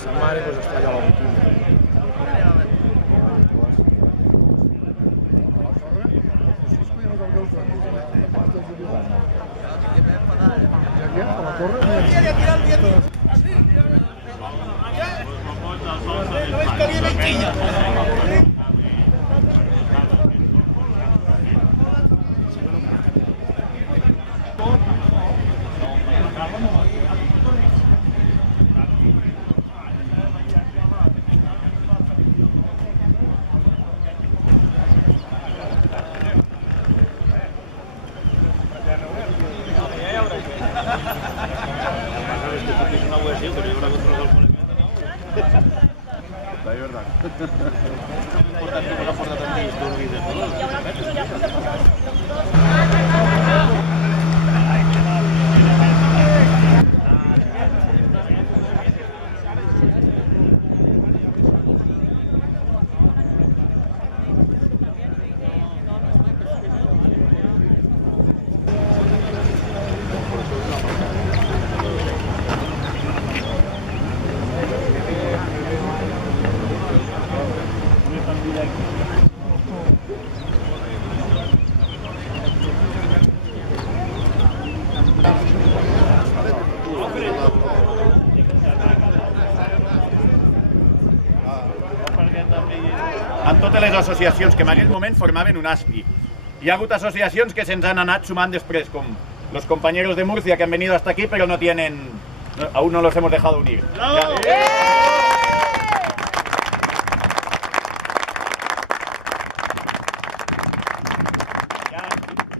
Sa mare cosa sta alla bottiglia? De verdad. Amb totes les associacions que en aquell moment formaven un ASPI. Hi ha hagut associacions que se'ns han anat sumant després, com los compañeros de Murcia que han venido hasta aquí, pero no tienen, aún no los hemos dejado unir.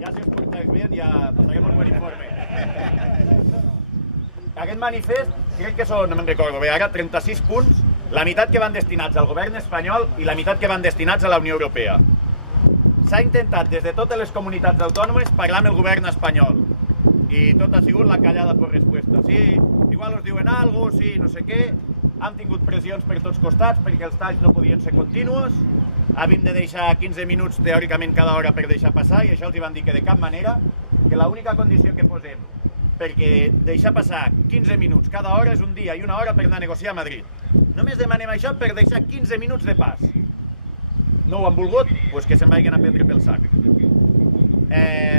Ya si os portáis bien, ya pasaremos buen informe. Aquest manifest crec que són, no me'n recordo bé, ara 36 punts, la meitat que van destinats al govern espanyol i la meitat que van destinats a la Unió Europea. S'ha intentat des de totes les comunitats autònomes parlar amb el govern espanyol i tot ha sigut la callada per resposta. Sí, igual us diuen alguna cosa, sí, no sé què, hem tingut pressions per tots costats perquè els talls no podien ser continus, havíem de deixar 15 minuts teòricament cada hora per deixar passar i això els van dir que de cap manera, que l'única condició que posem perquè deixar passar 15 minuts cada hora és un dia i una hora per anar a negociar a Madrid. Només demanem això per deixar 15 minuts de pas. No ho han volgut? Doncs que se'n vagin a prendre pel sac.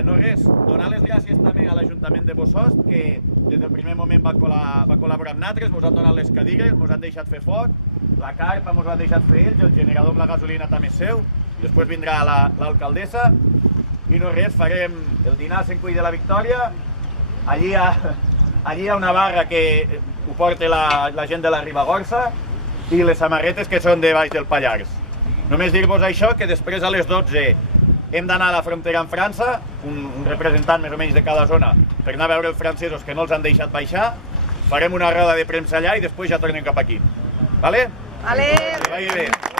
No res, donar les gràcies també a l'Ajuntament de Bossòst, que des del primer moment va col·laborar amb nosaltres, ens han donat les cadires, ens han deixat fer foc, la carpa ens han deixat fer ells, el generador amb la gasolina també és seu, i després vindrà l'alcaldessa, i no res, farem el dinar a Sant Cull de la Victòria. Allí hi ha una barra que ho porta la gent de la Ribagorça i les samarretes que són de Baix del Pallars. Només dir-vos això, que després a les 12 hem d'anar a la frontera amb França, un representant més o menys de cada zona, per anar a veure els francesos que no els han deixat baixar, farem una roda de premsa allà i després ja tornem cap aquí. Vale? Vale. Que vagi bé.